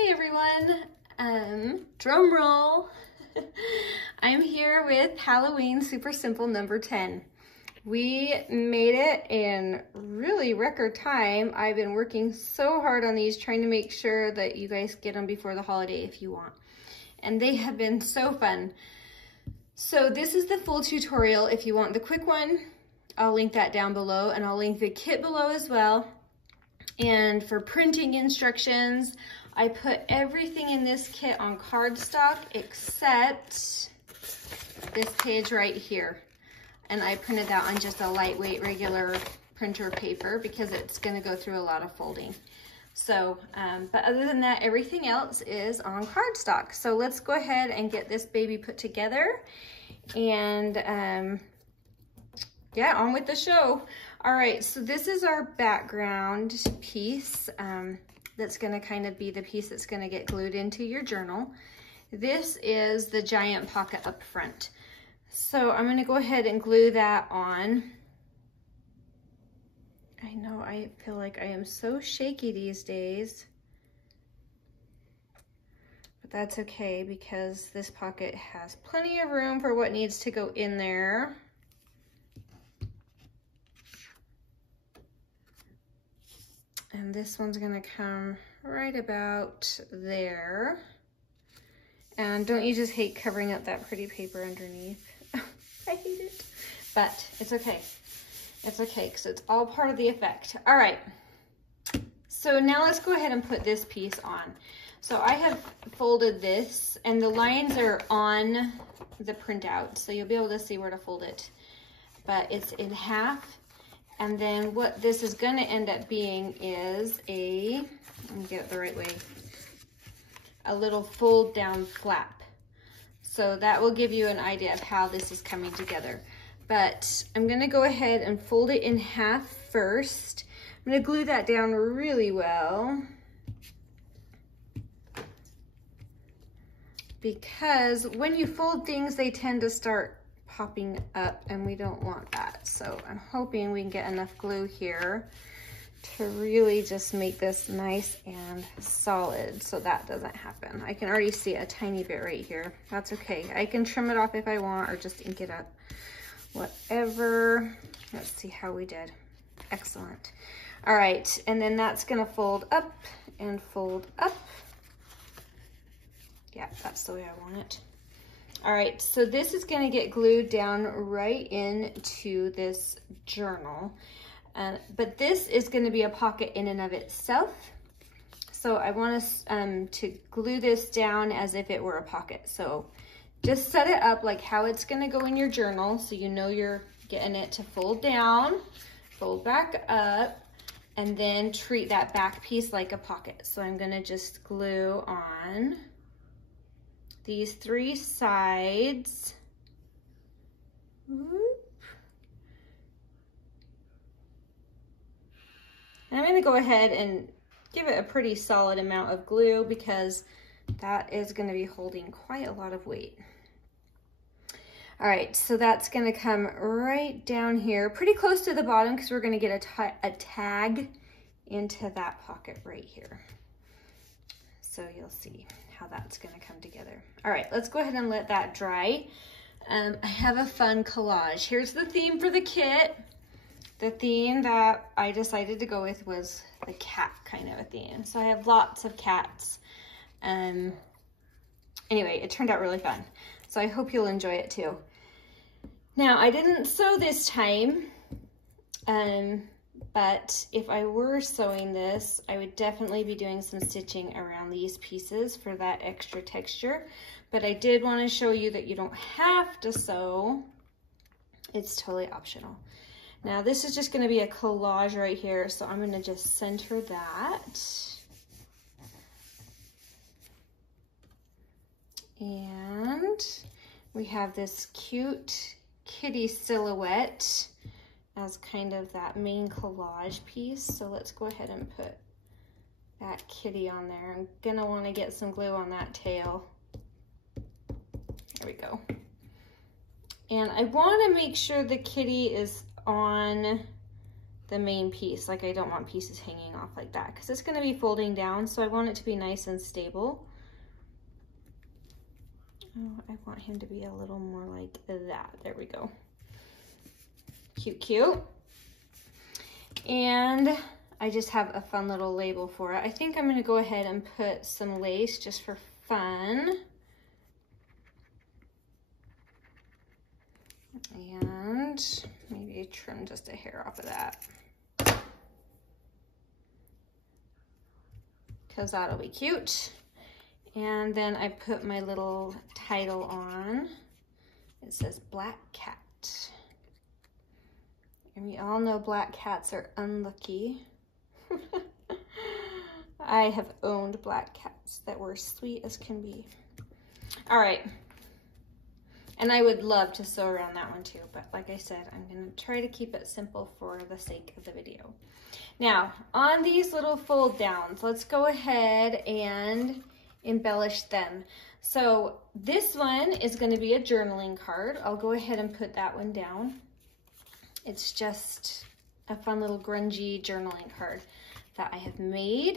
Hey everyone, drum roll. I'm here with Halloween Super Simple number 10. We made it in really record time. I've been working so hard on these, trying to make sure that you guys get them before the holiday if you want. And they have been so fun. So this is the full tutorial. If you want the quick one, I'll link that down below, and I'll link the kit below as well. And for printing instructions, I put everything in this kit on cardstock except this page right here. And I printed that on just a lightweight regular printer paper because it's gonna go through a lot of folding. So, but other than that, everything else is on cardstock. So let's go ahead and get this baby put together and yeah, on with the show. All right, so this is our background piece. That's gonna kind of be the piece that's gonna get glued into your journal. This is the giant pocket up front. So I'm gonna go ahead and glue that on. I know I feel like I am so shaky these days, but that's okay because this pocket has plenty of room for what needs to go in there. And this one's gonna come right about there. And don't you just hate covering up that pretty paper underneath? I hate it, but it's okay. It's okay, because it's all part of the effect. All right, so now let's go ahead and put this piece on. So I have folded this, and the lines are on the printout, so you'll be able to see where to fold it. But it's in half. And then what this is gonna end up being is let me get it the right way, a little fold down flap. So that will give you an idea of how this is coming together. But I'm gonna go ahead and fold it in half first. I'm gonna glue that down really well, because when you fold things, they tend to start popping up, and we don't want that. So I'm hoping we can get enough glue here to really just make this nice and solid so that doesn't happen. I can already see a tiny bit right here. That's okay. I can trim it off if I want or just ink it up. Whatever. Let's see how we did. Excellent. All right, and then that's gonna fold up and fold up. Yeah, that's the way I want it. All right, so this is gonna get glued down right into this journal. But this is gonna be a pocket in and of itself. So I want us to glue this down as if it were a pocket. So just set it up like how it's gonna go in your journal, so you know you're getting it to fold down, fold back up, and then treat that back piece like a pocket. So I'm gonna just glue on these three sides. Whoop. And I'm gonna go ahead and give it a pretty solid amount of glue because that is gonna be holding quite a lot of weight. All right, so that's gonna come right down here, pretty close to the bottom because we're gonna get a tag into that pocket right here. So you'll see how that's gonna come together. All right, let's go ahead and let that dry. I have a fun collage. Here's the theme for the kit. The theme that I decided to go with was the cat kind of a theme. So I have lots of cats. Anyway, it turned out really fun. So I hope you'll enjoy it too. Now, I didn't sew this time, but if I were sewing this, I would definitely be doing some stitching around these pieces for that extra texture. But I did want to show you that you don't have to sew. It's totally optional. Now this is just going to be a collage right here, so I'm going to just center that. And we have this cute kitty silhouette as kind of that main collage piece. So let's go ahead and put that kitty on there. I'm gonna want to get some glue on that tail. There we go. And I want to make sure the kitty is on the main piece. Like I don't want pieces hanging off like that because it's going to be folding down, so I want it to be nice and stable. Oh, I want him to be a little more like that. There we go. Cute, cute. And I just have a fun little label for it. I think I'm going to go ahead and put some lace just for fun. And maybe trim just a hair off of that, because that'll be cute. And then I put my little title on. It says Black Cat. And we all know black cats are unlucky. I have owned black cats that were sweet as can be. All right. And I would love to sew around that one too, but like I said, I'm gonna try to keep it simple for the sake of the video. Now, on these little fold downs, let's go ahead and embellish them. So this one is gonna be a journaling card. I'll go ahead and put that one down. It's just a fun little grungy journaling card that I have made.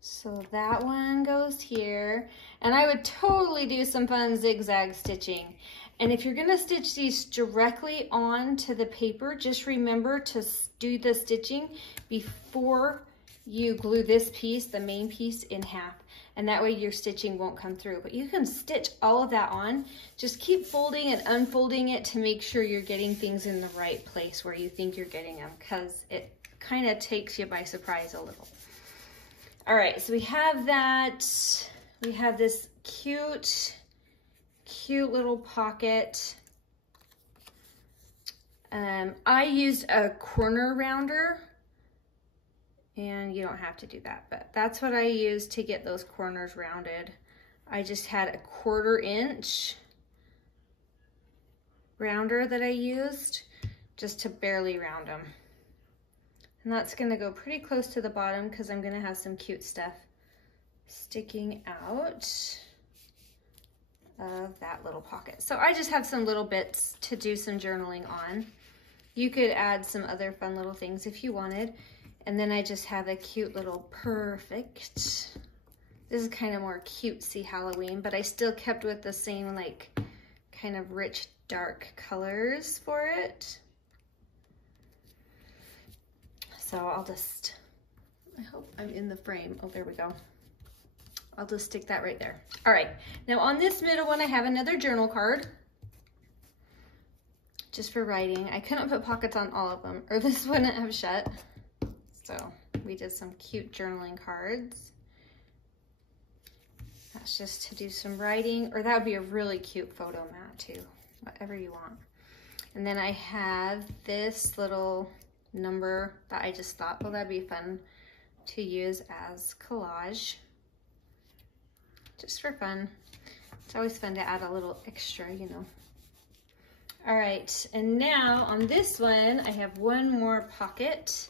So that one goes here, and I would totally do some fun zigzag stitching. And if you're gonna stitch these directly onto the paper, just remember to do the stitching before you glue this piece, the main piece, in half. And that way your stitching won't come through. But you can stitch all of that on. Just keep folding and unfolding it to make sure you're getting things in the right place where you think you're getting them, because it kind of takes you by surprise a little. All right, so we have that. We have this cute little pocket. I used a corner rounder, and you don't have to do that, but that's what I used to get those corners rounded. I just had a 1/4 inch rounder that I used just to barely round them. And that's gonna go pretty close to the bottom because I'm gonna have some cute stuff sticking out of that little pocket. So I just have some little bits to do some journaling on. You could add some other fun little things if you wanted. And then I just have a cute little perfect. This is kind of more cutesy Halloween, but I still kept with the same like kind of rich dark colors for it. So I'll just, I hope I'm in the frame. Oh, there we go. I'll just stick that right there. All right, now on this middle one, I have another journal card just for writing. I couldn't put pockets on all of them or this wouldn't have shut. So we did some cute journaling cards. That's just to do some writing, or that would be a really cute photo mat too, whatever you want. And then I have this little number that I just thought, well, that'd be fun to use as collage, just for fun. It's always fun to add a little extra, you know. All right, and now on this one, I have one more pocket.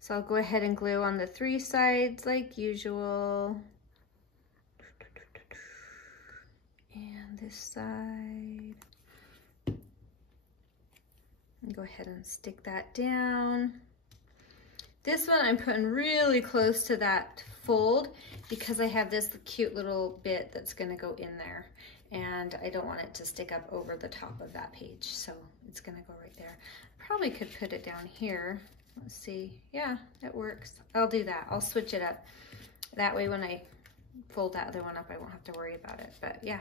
So I'll go ahead and glue on the 3 sides like usual. And this side. And go ahead and stick that down. This one I'm putting really close to that fold because I have this cute little bit that's gonna go in there. And I don't want it to stick up over the top of that page. So it's gonna go right there. I probably could put it down here. Let's see. Yeah, it works. I'll do that. I'll switch it up. That way when I fold that other one up, I won't have to worry about it. But yeah,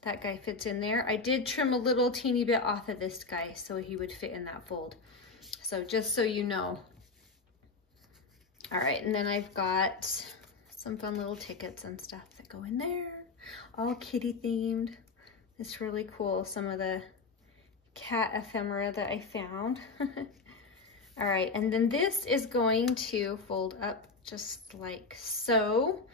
that guy fits in there. I did trim a little teeny bit off of this guy so he would fit in that fold. So just so you know. All right, and then I've got some fun little tickets and stuff that go in there. All kitty themed. It's really cool. Some of the cat ephemera that I found. All right, and then this is going to fold up just like so.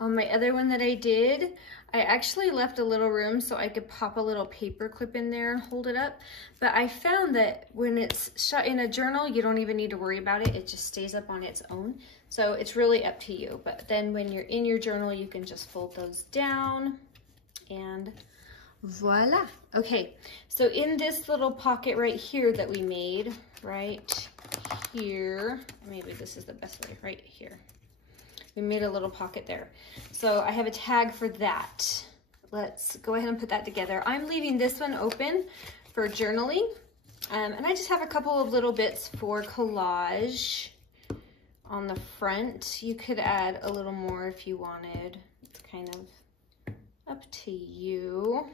On my other one that I did, I actually left a little room so I could pop a little paper clip in there and hold it up. But I found that when it's shut in a journal, you don't even need to worry about it. It just stays up on its own. So it's really up to you. But then when you're in your journal, you can just fold those down and Voila. Okay, so in this little pocket right here that we made, right here, maybe this is the best way, right here. We made a little pocket there. So I have a tag for that. Let's go ahead and put that together. I'm leaving this one open for journaling. And I just have a couple of little bits for collage on the front. You could add a little more if you wanted. It's kind of up to you.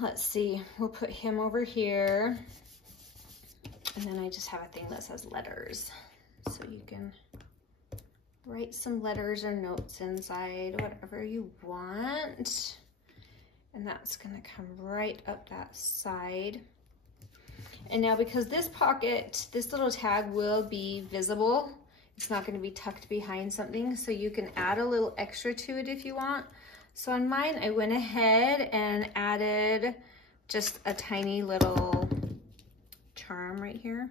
Let's see, we'll put him over here. And then I just have a thing that says letters. So you can write some letters or notes inside, whatever you want. And that's gonna come right up that side. And now because this pocket, this little tag will be visible, it's not gonna be tucked behind something, so you can add a little extra to it if you want. So on mine, I went ahead and added just a tiny little charm right here.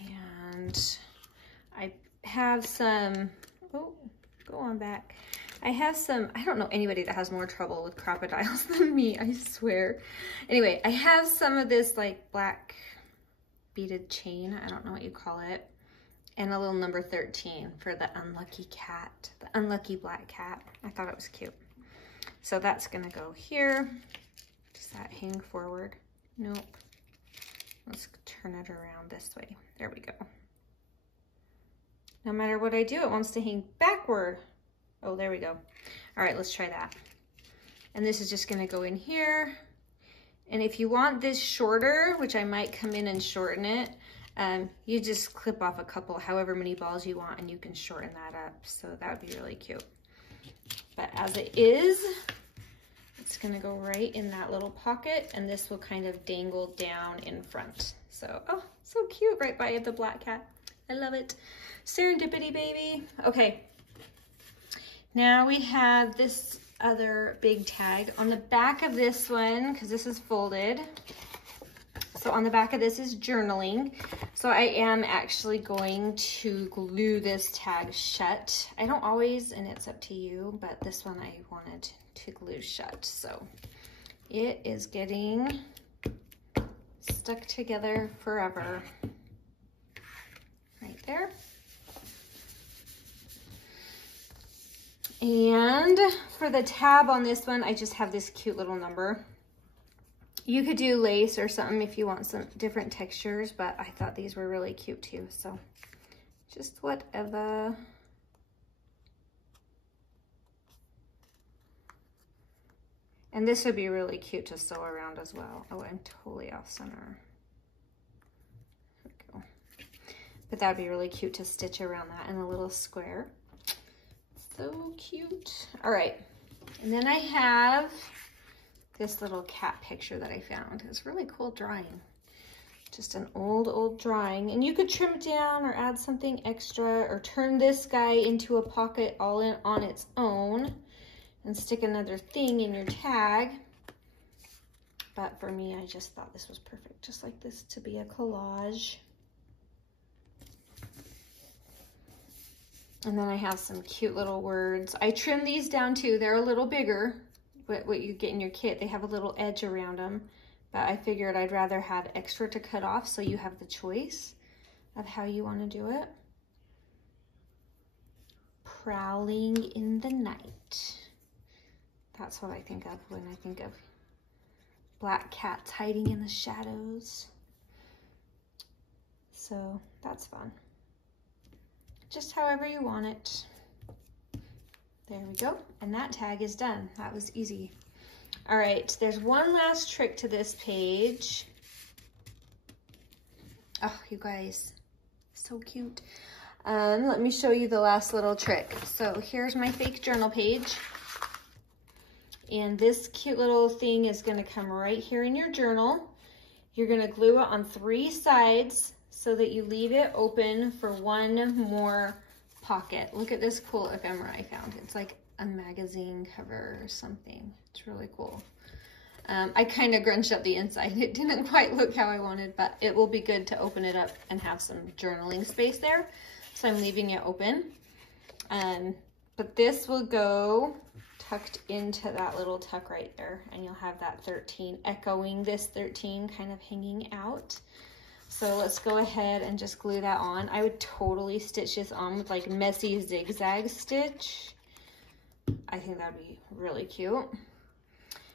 And I have some, oh, go on back. I have some, I don't know anybody that has more trouble with crocodiles than me, I swear. Anyway, I have some of this like black beaded chain, I don't know what you call it, and a little number 13 for the unlucky cat, the unlucky black cat. I thought it was cute. So that's gonna go here. Does that hang forward? Nope. Let's turn it around this way. There we go. No matter what I do, it wants to hang backward. Oh, there we go. All right, let's try that. And this is just gonna go in here. And if you want this shorter, which I might come in and shorten it, you just clip off a couple, however many balls you want, and you can shorten that up. So that would be really cute. But as it is, it's gonna go right in that little pocket, and this will kind of dangle down in front. So, oh, so cute right by the black cat. I love it. Serendipity, baby. Okay. Now we have this other big tag on the back of this one, because this is folded. So on the back of this is journaling. So I am actually going to glue this tag shut. I don't always, and it's up to you, but this one I wanted to glue shut. So it is getting stuck together forever. Right there. And for the tab on this one, I just have this cute little number. You could do lace or something if you want some different textures, but I thought these were really cute too, so just whatever. And this would be really cute to sew around as well. Oh, I'm totally off center. There we go. But that'd be really cute to stitch around that in a little square. So cute. All right, and then I have this little cat picture that I found. It's really cool drawing. Just an old drawing. And you could trim it down or add something extra or turn this guy into a pocket all in on its own and stick another thing in your tag. But for me, I just thought this was perfect, just like this to be a collage. And then I have some cute little words. I trimmed these down too. They're a little bigger. What you get in your kit, they have a little edge around them, but I figured I'd rather have extra to cut off so you have the choice of how you want to do it. Prowling in the night. That's what I think of when I think of black cats hiding in the shadows. So that's fun. Just however you want it. There we go, and that tag is done. That was easy. All right, there's one last trick to this page. Oh, you guys, so cute. Let me show you the last little trick. So here's my fake journal page. And this cute little thing is gonna come right here in your journal. You're gonna glue it on 3 sides so that you leave it open for one more pocket. Look at this cool ephemera I found. It's like a magazine cover or something. It's really cool. I kind of grunched up the inside. It didn't quite look how I wanted, but it will be good to open it up and have some journaling space there. So I'm leaving it open. But this will go tucked into that little tuck right there, and you'll have that 13 echoing this 13 kind of hanging out. So let's go ahead and just glue that on. I would totally stitch this on with like messy zigzag stitch. I think that would be really cute.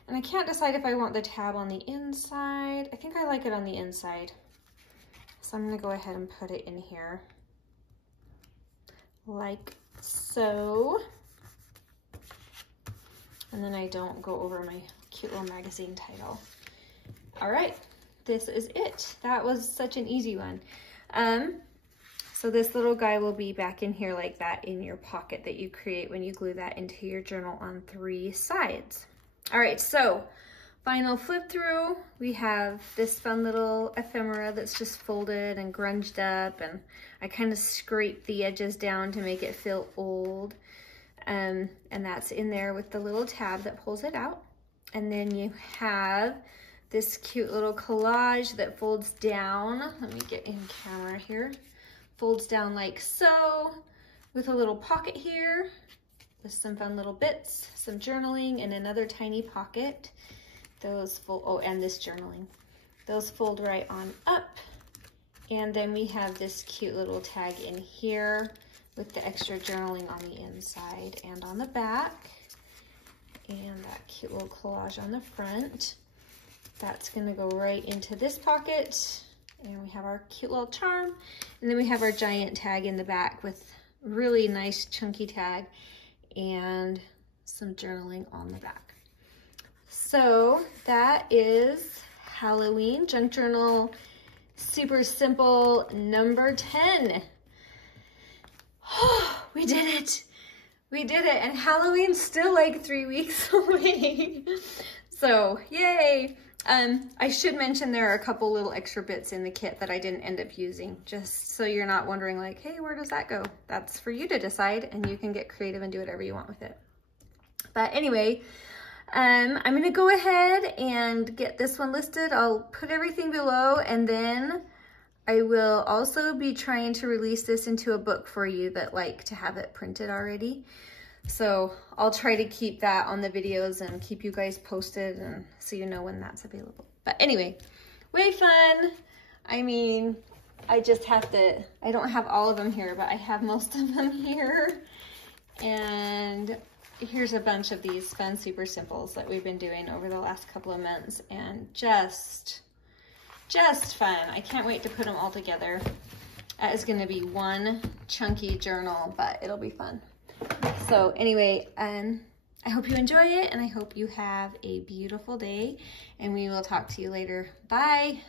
And I can't decide if I want the tab on the inside. I think I like it on the inside. So I'm gonna go ahead and put it in here like so. And then I don't go over my cute little magazine title. All right, this is it. That was such an easy one. So this little guy will be back in here like that in your pocket that you create when you glue that into your journal on 3 sides. All right, so final flip through, we have this fun little ephemera that's just folded and grunged up, and I kind of scrape the edges down to make it feel old. And that's in there with the little tab that pulls it out. And then you have this cute little collage that folds down. Let me get in camera here. Folds down like so, with a little pocket here, with some fun little bits, some journaling, and another tiny pocket. Those fold, oh, and this journaling. Those fold right on up. And then we have this cute little tag in here with the extra journaling on the inside and on the back. And that cute little collage on the front. That's gonna go right into this pocket. And we have our cute little charm. And then we have our giant tag in the back with really nice chunky tag and some journaling on the back. So that is Halloween Junk Journal Super Simple number 10. Oh, we did it. We did it. And Halloween's still like 3 weeks away. So yay. I should mention there are a couple little extra bits in the kit that I didn't end up using, just so you're not wondering like, hey, where does that go? That's for you to decide, and you can get creative and do whatever you want with it. But anyway, I'm gonna go ahead and get this one listed. I'll put everything below, and then I will also be trying to release this into a book for you that like to have it printed already. So I'll try to keep that on the videos and keep you guys posted, and so you know when that's available. But anyway, way fun. I mean, I just have to, I don't have all of them here, but I have most of them here. And here's a bunch of these fun super simples that we've been doing over the last couple of months, and just fun. I can't wait to put them all together. That is gonna be one chunky journal, but it'll be fun. So anyway, I hope you enjoy it, and I hope you have a beautiful day, and we will talk to you later. Bye.